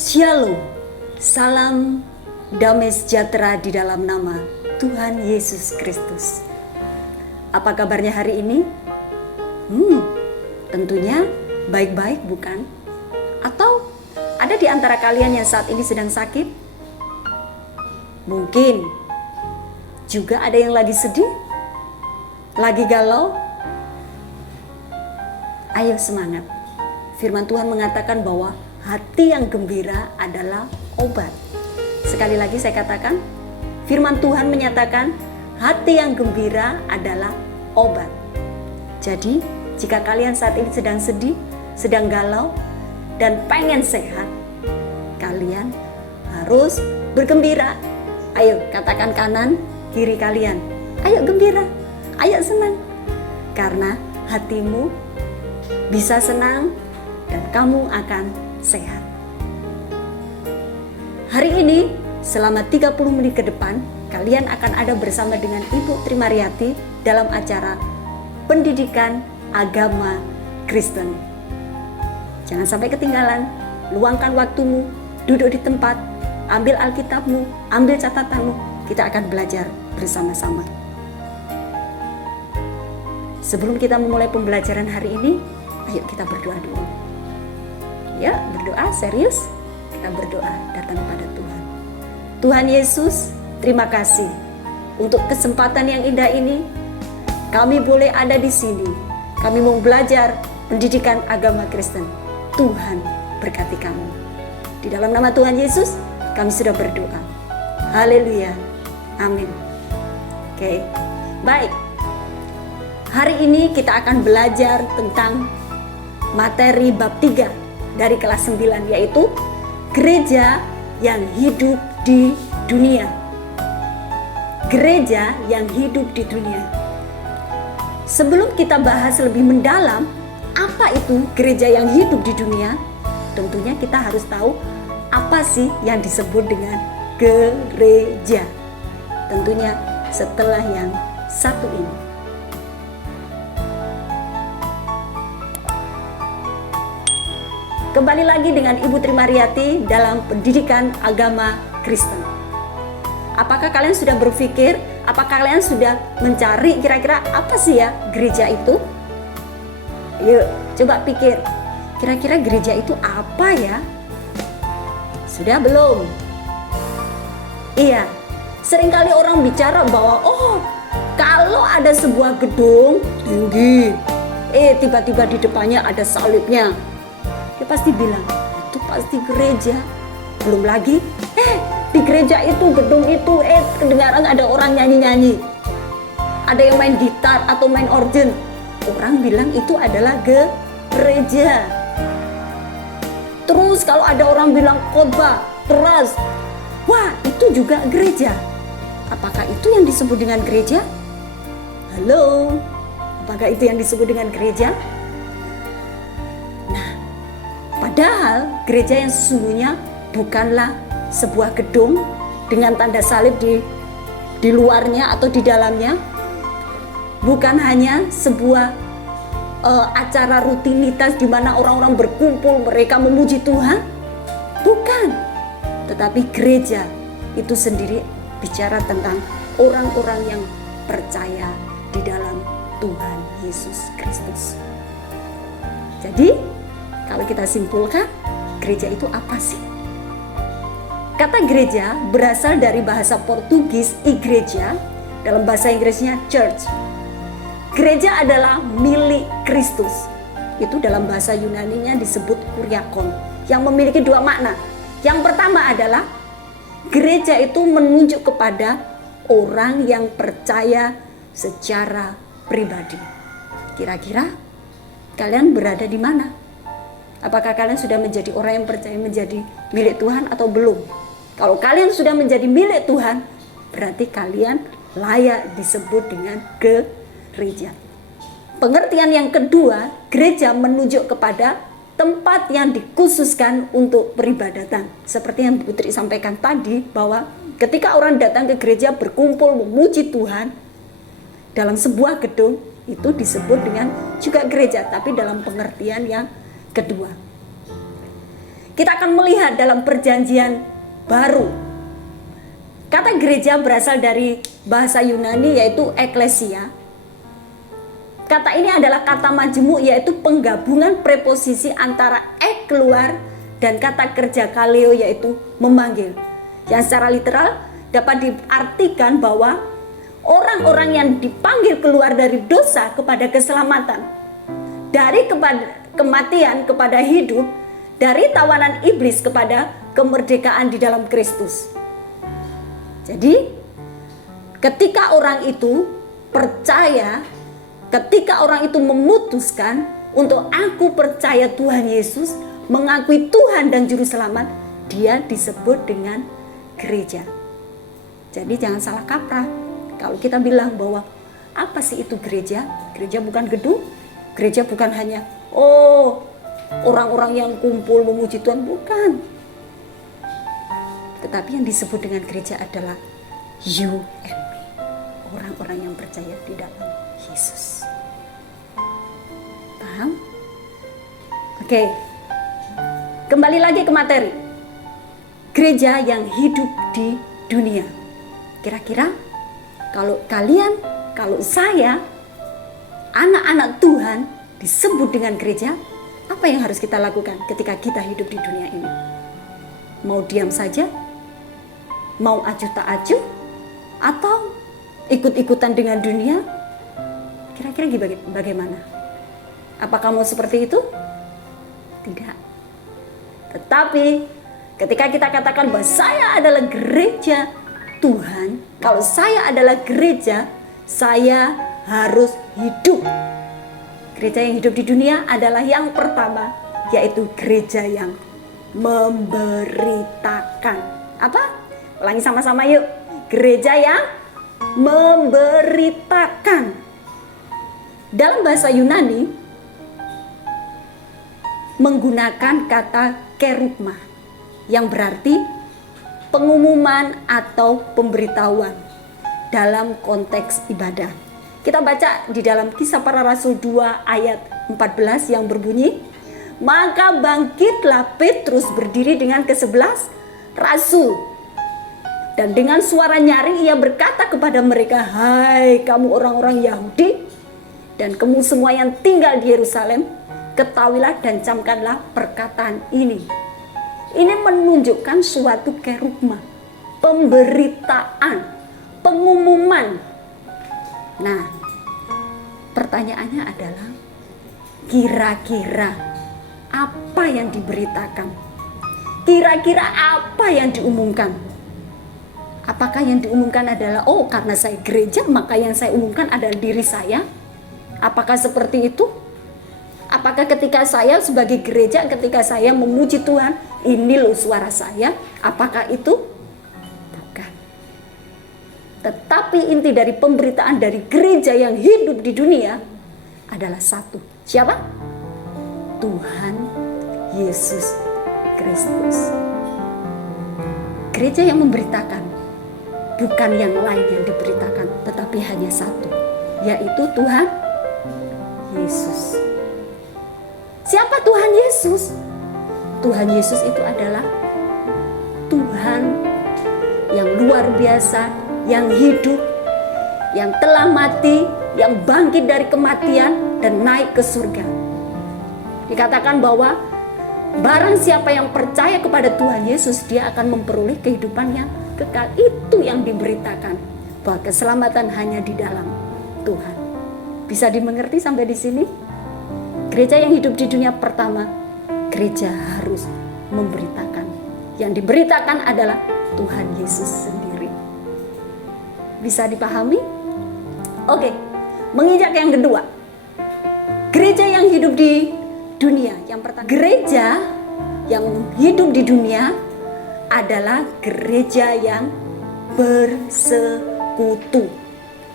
Shalom, salam damai sejahtera di dalam nama Tuhan Yesus Kristus. Apa kabarnya hari ini? Tentunya baik-baik bukan? Atau ada di antara kalian yang saat ini sedang sakit? Mungkin juga ada yang lagi sedih, lagi galau. Ayo semangat. Firman Tuhan mengatakan bahwa hati yang gembira adalah obat. Sekali lagi saya katakan, firman Tuhan menyatakan hati yang gembira adalah obat. Jadi, jika kalian saat ini sedang sedih, sedang galau, dan pengen sehat, kalian harus bergembira. Ayo katakan kanan, kiri kalian. Ayo gembira, ayo senang. Karena hatimu bisa senang dan kamu akan sehat. Hari ini selama 30 menit ke depan kalian akan ada bersama dengan Ibu Trimariati dalam acara pendidikan agama Kristen. Jangan sampai ketinggalan, luangkan waktumu, duduk di tempat, ambil Alkitabmu, ambil catatanmu, kita akan belajar bersama-sama. Sebelum kita memulai pembelajaran hari ini, ayo kita berdoa dulu. Ya, berdoa serius. Kita berdoa datang kepada Tuhan. Tuhan Yesus, terima kasih untuk kesempatan yang indah ini. Kami boleh ada di sini. Kami mau belajar pendidikan agama Kristen. Tuhan berkati kami. Di dalam nama Tuhan Yesus, kami sudah berdoa. Haleluya. Amin. Oke. Baik. Hari ini kita akan belajar tentang materi bab 3 dari kelas 9, yaitu gereja yang hidup di dunia. Gereja yang hidup di dunia. Sebelum kita bahas lebih mendalam apa itu gereja yang hidup di dunia, tentunya kita harus tahu apa sih yang disebut dengan gereja. Tentunya setelah yang satu ini. Kembali lagi dengan Ibu Trimariati dalam pendidikan agama Kristen. Apakah kalian sudah berpikir, apakah kalian sudah mencari kira-kira apa sih ya gereja itu? Yuk, coba pikir, kira-kira gereja itu apa ya? Sudah belum? Iya, seringkali orang bicara bahwa kalau ada sebuah gedung tinggi, tiba-tiba di depannya ada salibnya, dia pasti bilang, itu pasti gereja. Belum lagi, di gereja itu, gedung itu, kedengaran ada orang nyanyi-nyanyi. Ada yang main gitar atau main organ. Orang bilang itu adalah gereja. Terus kalau ada orang bilang khotbah, keras, wah itu juga gereja. Apakah itu yang disebut dengan gereja? Halo, apakah itu yang disebut dengan gereja? Padahal gereja yang sesungguhnya bukanlah sebuah gedung dengan tanda salib di luarnya atau di dalamnya. Bukan hanya sebuah acara rutinitas di mana orang-orang berkumpul, mereka memuji Tuhan. Bukan. Tetapi gereja itu sendiri bicara tentang orang-orang yang percaya di dalam Tuhan Yesus Kristus. Jadi, kalau kita simpulkan, gereja itu apa sih? Kata gereja berasal dari bahasa Portugis igreja, dalam bahasa Inggrisnya church. Gereja adalah milik Kristus. Itu dalam bahasa Yunaninya disebut kuriakon, yang memiliki dua makna. Yang pertama adalah gereja itu menunjuk kepada orang yang percaya secara pribadi. Kira-kira kalian berada di mana? Apakah kalian sudah menjadi orang yang percaya menjadi milik Tuhan atau belum? Kalau kalian sudah menjadi milik Tuhan, berarti kalian layak disebut dengan gereja. Pengertian yang kedua, gereja menunjuk kepada tempat yang dikhususkan untuk peribadatan. Seperti yang Putri sampaikan tadi, bahwa ketika orang datang ke gereja berkumpul memuji Tuhan dalam sebuah gedung, itu disebut dengan juga gereja, tapi dalam pengertian yang kedua. Kita akan melihat dalam perjanjian baru. Kata gereja berasal dari bahasa Yunani yaitu eklesia. Kata ini adalah kata majemuk, yaitu penggabungan preposisi antara keluar dan kata kerja kaleo, yaitu memanggil. Yang secara literal dapat diartikan bahwa orang-orang yang dipanggil keluar dari dosa kepada keselamatan, dari kematian kepada hidup, dari tawanan iblis kepada kemerdekaan di dalam Kristus. Jadi ketika orang itu percaya, ketika orang itu memutuskan untuk aku percaya Tuhan Yesus, mengakui Tuhan dan Juru Selamat, dia disebut dengan gereja. Jadi jangan salah kaprah kalau kita bilang bahwa apa sih itu gereja? Gereja bukan gedung, gereja bukan hanya orang-orang yang kumpul memuji Tuhan, bukan. Tetapi yang disebut dengan gereja adalah you and me, orang-orang yang percaya di dalam Yesus. Paham? Oke. Kembali lagi ke materi. Gereja yang hidup di dunia. Kira-kira kalau kalian, kalau saya, anak-anak Tuhan disebut dengan gereja, apa yang harus kita lakukan ketika kita hidup di dunia ini? Mau diam saja? Mau acuh tak acuh? Atau ikut-ikutan dengan dunia? Kira-kira bagaimana? Apakah mau seperti itu? Tidak. Tetapi ketika kita katakan bahwa saya adalah gereja Tuhan, kalau saya adalah gereja, saya harus hidup. Gereja yang hidup di dunia adalah yang pertama, yaitu gereja yang memberitakan. Apa? Ulangi sama-sama yuk. Gereja yang memberitakan. Dalam bahasa Yunani menggunakan kata kerugma yang berarti pengumuman atau pemberitahuan dalam konteks ibadah. Kita baca di dalam Kisah Para Rasul 2 ayat 14 yang berbunyi, maka bangkitlah Petrus berdiri dengan ke-11 rasul, dan dengan suara nyaring ia berkata kepada mereka, hai kamu orang-orang Yahudi dan kamu semua yang tinggal di Yerusalem, ketahuilah dan camkanlah perkataan ini. Ini menunjukkan suatu kerugma, pemberitaan, pengumuman. Nah, pertanyaannya adalah kira-kira apa yang diberitakan? Kira-kira apa yang diumumkan? Apakah yang diumumkan adalah karena saya gereja maka yang saya umumkan adalah diri saya? Apakah seperti itu? Apakah ketika saya sebagai gereja, ketika saya memuji Tuhan, ini loh suara saya? Apakah itu? Bukan. Tetapi inti dari pemberitaan dari gereja yang hidup di dunia adalah satu. Siapa? Tuhan Yesus Kristus. Gereja yang memberitakan, bukan yang lain yang diberitakan, tetapi hanya satu, yaitu Tuhan Yesus. Siapa Tuhan Yesus? Tuhan Yesus itu adalah Tuhan yang luar biasa, yang hidup, yang telah mati, yang bangkit dari kematian dan naik ke surga. Dikatakan bahwa barang siapa yang percaya kepada Tuhan Yesus, dia akan memperoleh kehidupan yang kekal. Itu yang diberitakan, bahwa keselamatan hanya di dalam Tuhan. Bisa dimengerti sampai di sini? Gereja yang hidup di dunia pertama, gereja harus memberitakan. Yang diberitakan adalah Tuhan Yesus sendiri. Bisa dipahami? Oke, menginjak yang kedua. Gereja yang hidup di dunia, yang pertama. Gereja yang hidup di dunia adalah gereja yang bersekutu.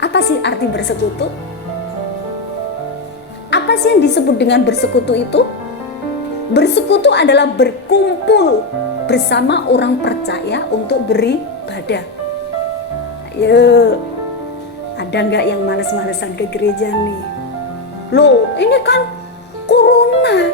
Apa sih arti bersekutu? Apa sih yang disebut dengan bersekutu itu? Bersekutu adalah berkumpul bersama orang percaya untuk beribadah. Ayo, ada nggak yang males-malesan ke gereja nih? Loh, ini kan corona,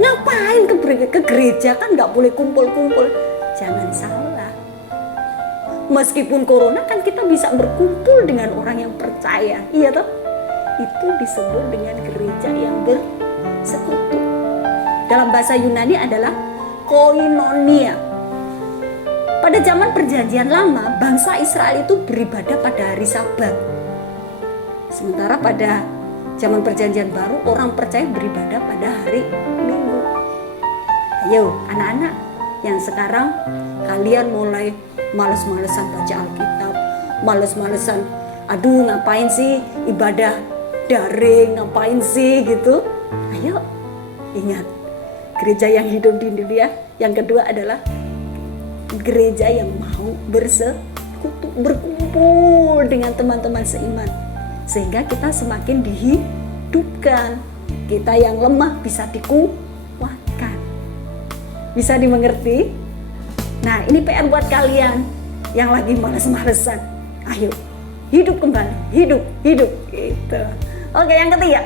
Ngapain ke gereja? Kan nggak boleh kumpul-kumpul. Jangan salah. Meskipun corona kan kita bisa berkumpul dengan orang yang percaya. Iya toh? Itu disebut dengan gereja yang bersekutu. Dalam bahasa Yunani adalah koinonia. Pada zaman perjanjian lama, bangsa Israel itu beribadah pada hari Sabat. Sementara pada zaman perjanjian baru, orang percaya beribadah pada hari Minggu. Ayo anak-anak yang sekarang kalian mulai males-malesan baca Alkitab, males-malesan, aduh ngapain sih ibadah daring, ngapain sih gitu. Ayo ingat, gereja yang hidup di dunia yang kedua adalah gereja yang mau bersekutu, berkumpul dengan teman-teman seiman, sehingga kita semakin dihidupkan. Kita yang lemah bisa dikuatkan. Bisa dimengerti? Nah, ini PR buat kalian yang lagi males-malesan. Ayo, hidup kembali, hidup gitu. Oke, yang ketiga,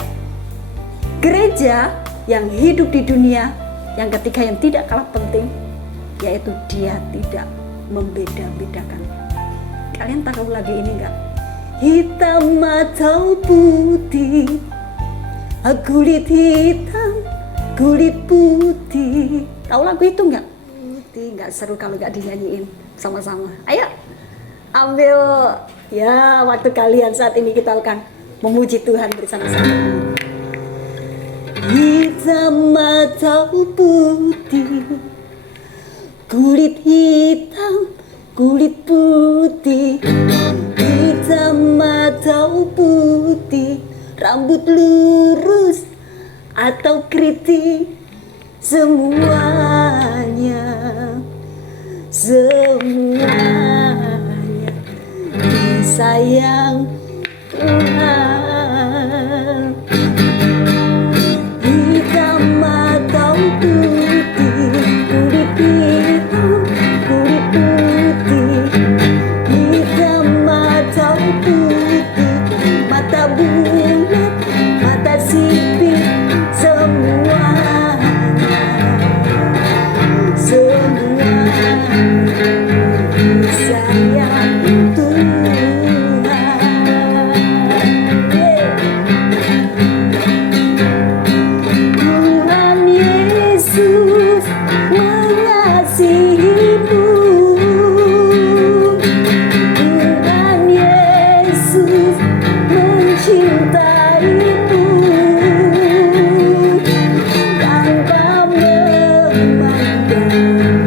gereja yang hidup di dunia yang ketiga yang tidak kalah penting, yaitu dia tidak membeda-bedakan. Kalian tahu lagi ini enggak? Hitam atau putih, kulit hitam, kulit putih. Tahu lagu itu enggak? Putih, enggak seru kalau enggak dinyanyiin sama-sama. Ayo, ambil ya waktu kalian saat ini, kita akan memuji Tuhan bersama-sama. Hitam atau putih, kulit hitam, kulit putih. Hitam atau putih, rambut lurus atau keriting, semuanya disayang Tuhan. Hitam atau putih, kulit hitam, kulit putih. Hitam atau putih, mata bulat, mata sipit, semuanya disayang Tuhan. Tuhan Yesus mengasihimu. Tuhan Yesus mencintaimu tanpa memandang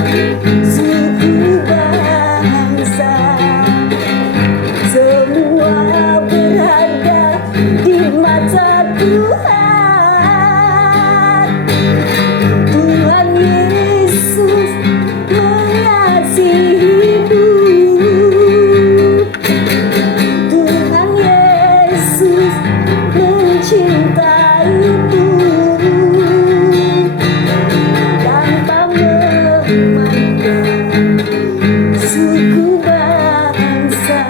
suku bangsa. Semua berharga di mata Tuhan. Tuhan Yesus mengasihimu. Tuhan Yesus mencintaimu tanpa memandang suku bangsa.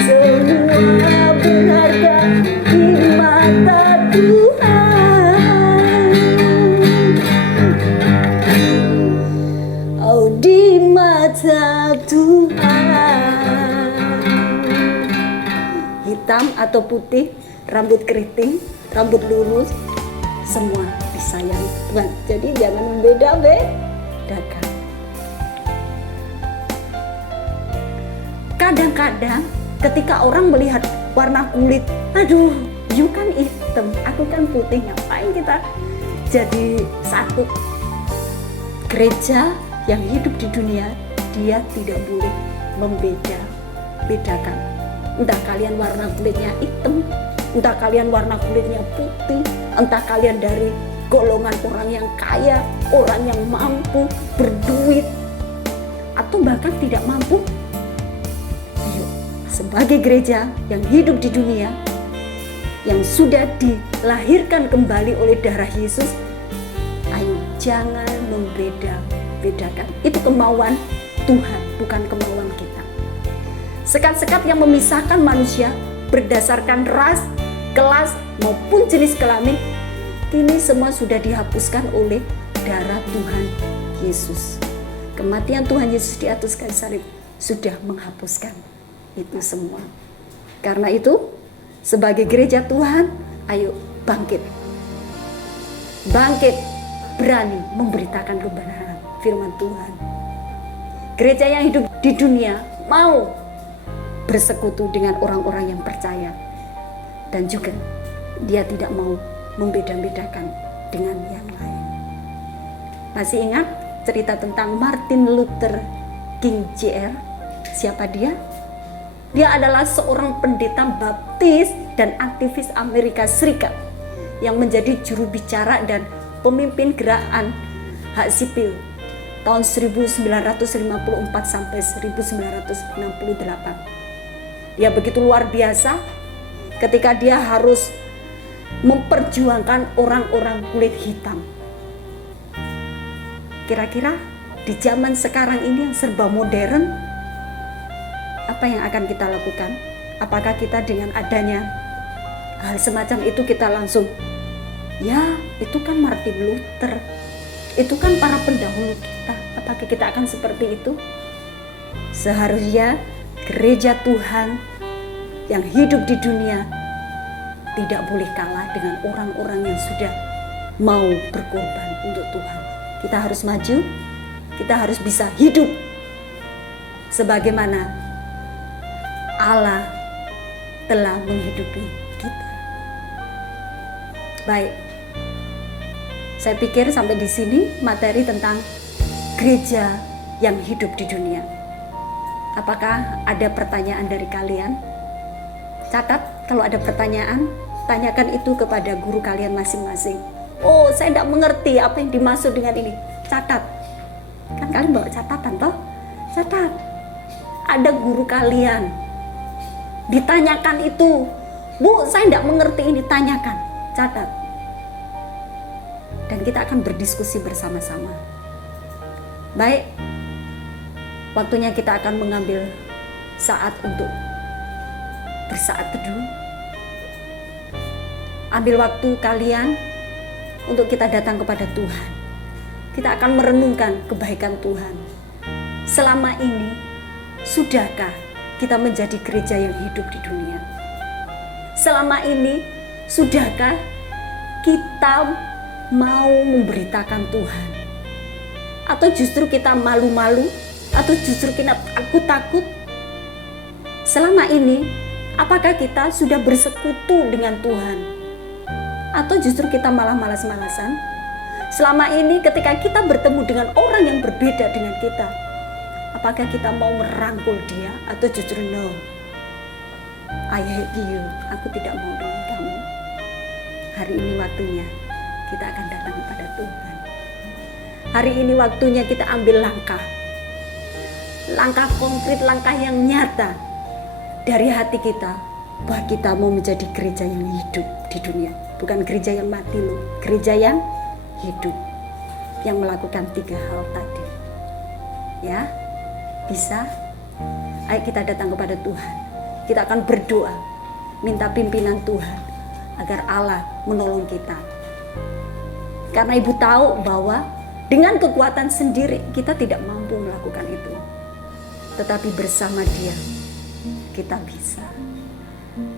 Semua berharga di mata Tuhan. Oh, di mata Tuhan. Hitam atau putih, rambut keriting, rambut lurus, semua disayang Tuhan. Jadi jangan membeda-bedakan. Kadang-kadang ketika orang melihat warna kulit, aduh, you kan hitam, aku kan putih, ngapain kita jadi satu? Gereja yang hidup di dunia, dia tidak boleh membeda-bedakan. Entah kalian warna kulitnya hitam, entah kalian warna kulitnya putih, entah kalian dari golongan orang yang kaya, orang yang mampu, berduit, atau bahkan tidak mampu. Ayo, sebagai gereja yang hidup di dunia, yang sudah dilahirkan kembali oleh darah Yesus, ayo jangan membeda-bedakan. Itu kemauan Tuhan, bukan kemauan kita. Sekat-sekat yang memisahkan manusia berdasarkan ras, kelas, maupun jenis kelamin kini semua sudah dihapuskan oleh darah Tuhan Yesus. Kematian Tuhan Yesus di atas kayu salib sudah menghapuskan itu semua. Karena itu, sebagai gereja Tuhan, ayo bangkit. Bangkit, berani memberitakan kebenaran firman Tuhan. Gereja yang hidup di dunia mau bersekutu dengan orang-orang yang percaya. Dan juga dia tidak mau membeda-bedakan dengan yang lain. Masih ingat cerita tentang Martin Luther King Jr.? Siapa dia? Dia adalah seorang pendeta baptis dan aktivis Amerika Serikat yang menjadi juru bicara dan pemimpin gerakan hak sipil tahun 1954 sampai 1968. Dia begitu luar biasa ketika dia harus memperjuangkan orang-orang kulit hitam. Kira-kira di zaman sekarang ini yang serba modern, apa yang akan kita lakukan? Apakah kita dengan adanya hal semacam itu kita langsung, ya itu kan Martin Luther, itu kan para pendahulu kita, apakah kita akan seperti itu? Seharusnya gereja Tuhan yang hidup di dunia tidak boleh kalah dengan orang-orang yang sudah mau berkorban untuk Tuhan. Kita harus maju, kita harus bisa hidup sebagaimana Allah telah menghidupi kita. Baik, saya pikir sampai di sini materi tentang gereja yang hidup di dunia. Apakah ada pertanyaan dari kalian? Catat, kalau ada pertanyaan, tanyakan itu kepada guru kalian masing-masing. Oh, saya tidak mengerti apa yang dimaksud dengan ini. Catat. Kan kalian bawa catatan toh? Catat. Ada guru kalian. Ditanyakan itu. Bu, saya tidak mengerti ini. Tanyakan. Catat. Dan kita akan berdiskusi bersama-sama. Baik. Waktunya kita akan mengambil saat untuk bersaat teduh. Ambil waktu kalian untuk kita datang kepada Tuhan. Kita akan merenungkan kebaikan Tuhan. Selama ini, sudahkah kita menjadi gereja yang hidup di dunia? Selama ini, sudahkah kita mau memberitakan Tuhan? Atau justru kita malu-malu? Atau justru kita takut-takut? Selama ini, apakah kita sudah bersekutu dengan Tuhan? Atau justru kita malah malas-malasan? Selama ini ketika kita bertemu dengan orang yang berbeda dengan kita, apakah kita mau merangkul dia? Atau justru no, I hate you, aku tidak mau dengan kamu. Hari ini waktunya kita akan datang kepada Tuhan. Hari ini waktunya kita ambil langkah konkret, langkah yang nyata dari hati kita, bahwa kita mau menjadi gereja yang hidup di dunia. Bukan gereja yang mati loh, gereja yang hidup, yang melakukan 3 hal tadi. Ya, bisa? Ayo kita datang kepada Tuhan. Kita akan berdoa, minta pimpinan Tuhan agar Allah menolong kita. Karena Ibu tahu bahwa dengan kekuatan sendiri kita tidak mampu melakukan itu. Tetapi bersama Dia kita bisa.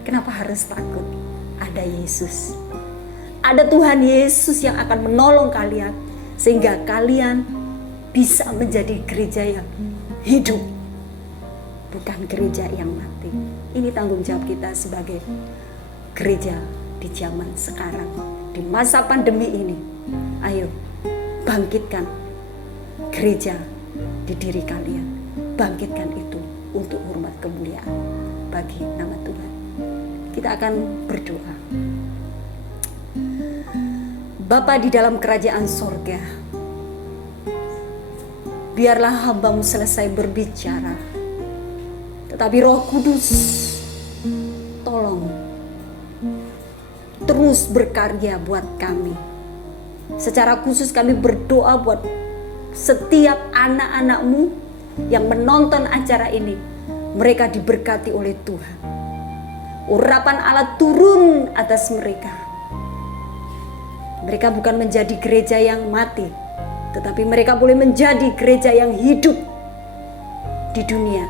Kenapa harus takut? Ada Yesus. Ada Tuhan Yesus yang akan menolong kalian sehingga kalian bisa menjadi gereja yang hidup, bukan gereja yang mati. Ini tanggung jawab kita sebagai gereja di zaman sekarang, di masa pandemi ini. Ayo bangkitkan gereja di diri kalian. Bangkitkan itu untuk hormat kemuliaan bagi nama Tuhan. Kita akan berdoa. Bapa di dalam kerajaan sorga, biarlah hamba-Mu selesai berbicara, tetapi Roh Kudus tolong terus berkarya buat kami. Secara khusus kami berdoa buat setiap anak-anak-Mu yang menonton acara ini. Mereka diberkati oleh Tuhan. Urapan Allah turun atas mereka. Mereka bukan menjadi gereja yang mati, tetapi mereka boleh menjadi gereja yang hidup di dunia,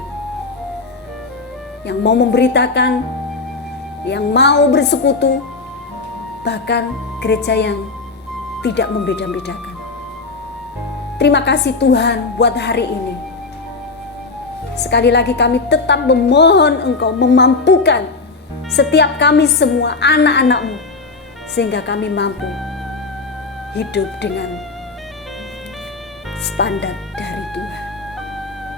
yang mau memberitakan, yang mau bersekutu, bahkan gereja yang tidak membeda-bedakan. Terima kasih Tuhan buat hari ini. Sekali lagi kami tetap memohon Engkau memampukan setiap kami semua anak-anak-Mu, sehingga kami mampu hidup dengan standar dari Tuhan.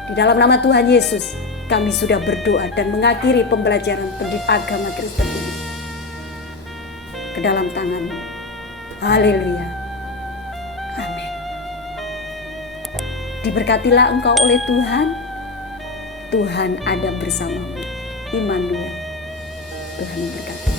Di dalam nama Tuhan Yesus, kami sudah berdoa dan mengakhiri pembelajaran pendidikan agama Kristen ini. Ke dalam tangan-Mu. Haleluya. Amin. Diberkatilah engkau oleh Tuhan. Tuhan ada bersamamu. Immanuel. Tuhan memberkati.